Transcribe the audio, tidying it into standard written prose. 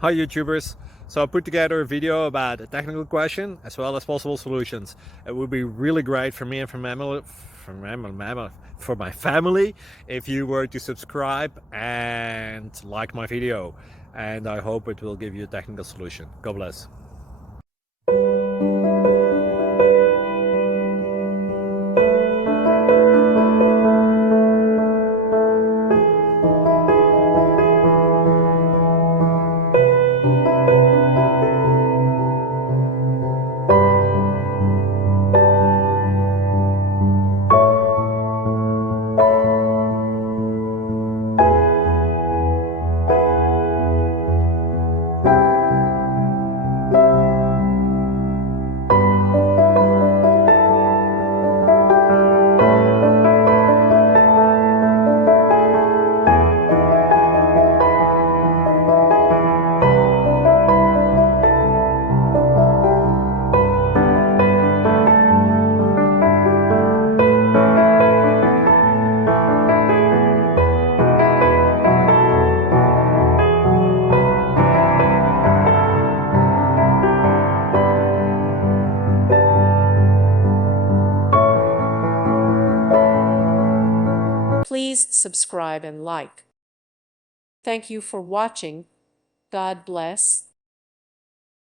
Hi YouTubers! So I put together a video about a technical question as well as possible solutions. It would be really great for me and for my family if you were to subscribe and like my video, and I hope it will give you a technical solution. God bless. Please subscribe and like. Thank you for watching. God bless.